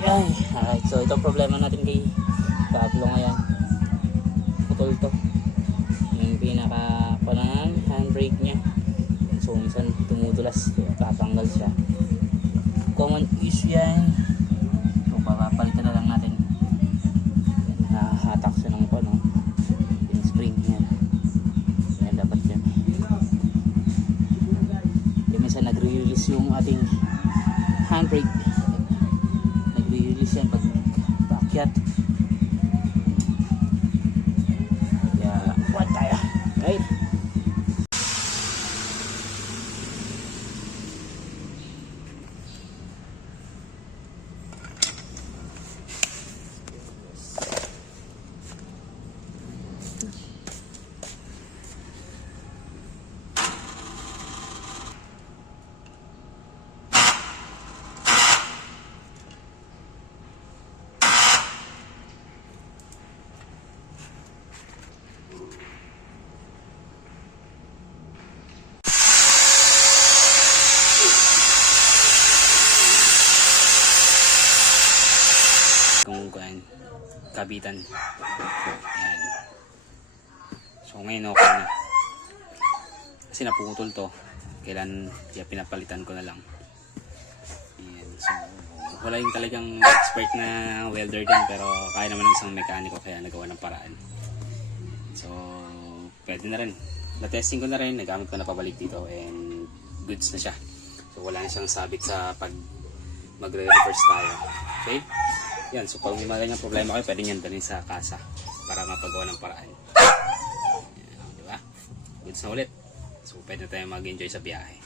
Yan. Alright, so ito problema natin kay Pablo ngayon. Putol to. Yung pinaka panang handbrake niya. So minsan tumutulas, tatanggal siya. Common issue yan. So papapalitan na lang natin. Nahahatak siya ng pano. Yung spring yan. Yan dapat yan. Yung minsan nagre-release yung ating handbrake. Nagre-release yan pag paakyat. Kaya kuwan tayo. Right? Kung kabitan. Ayan. So ngayon okay na. Kasi naputol to. Kailan kaya pinapalitan ko na lang. Ayan. So wala yung talagang expert na welder din, pero kaya naman ng isang mekaniko kaya nagawa ng paraan. So pwede na rin. Na-testing ko na rin, nagamit ko na pabalik dito and goods na siya. So wala na siyang sabit sa pag magre-reverse tayo. Okay? Yan, so pag may mga ganyang problema kayo, pwede nyo dalhin sa kasa para mapagawa ng paraan. Yan, diba? Goods na ulit. So pwede na tayo mag-enjoy sa biyahe.